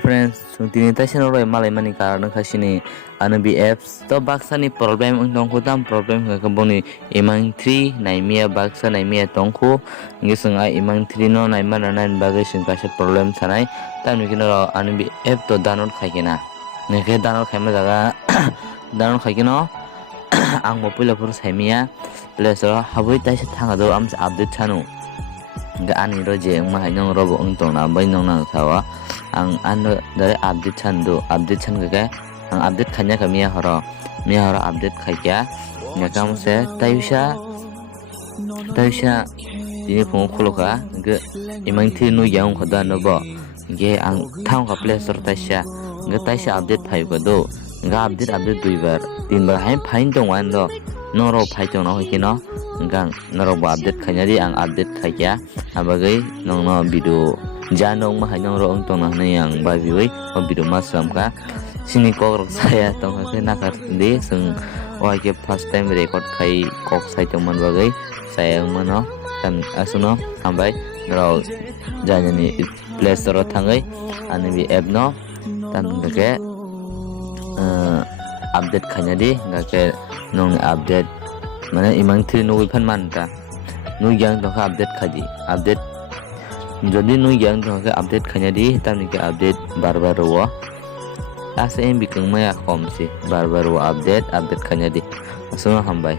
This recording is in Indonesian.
friends, tini tashi no roi malai mani karana khasini anabi apps to baksa ni problem ungtong kutam problem ka kaboni imang 3 naimia baksa naimia tongku ngisung ai imang 3 no naimana nan bagai sing kase problem sanai tam nikino anabi app to download khaikena neke download khaima jaga download khaikeno ang mo pula pur saimia play store haboi tashi thanga do am update chanu ga ani roje ma hainong robo ungtong na bai nong nang sawa ang ando dari update chandu update chan ga ang update khanya ka mia horo update khaikya ngakam se taisha dini phone khuluka ga imang thi nu yang khoda no bo ge ang thang ka play store taisha ga taisha update phai go do ga update duibar tinbar hain phain dong wan do noro phai tong no hikino gang noro ba update khanya di ang update khaikya abagai nong no video janong mahanyong roong tong na yang babiwi o bidu masam ka sini kok saya tong ka nakar di sung ke first time record kai kok sai tong man bagai saya mano tan asuno ambai ro janani play store thangai anabi app no tan ke update khanya di ke nong update mana imang thi no phan man ta nu yang to update khadi update jadi nu yang to update khanya di tam ni ke update bar-bar wa asa em bikeng maya khom si bar-bar wa update khanya di asuna hambai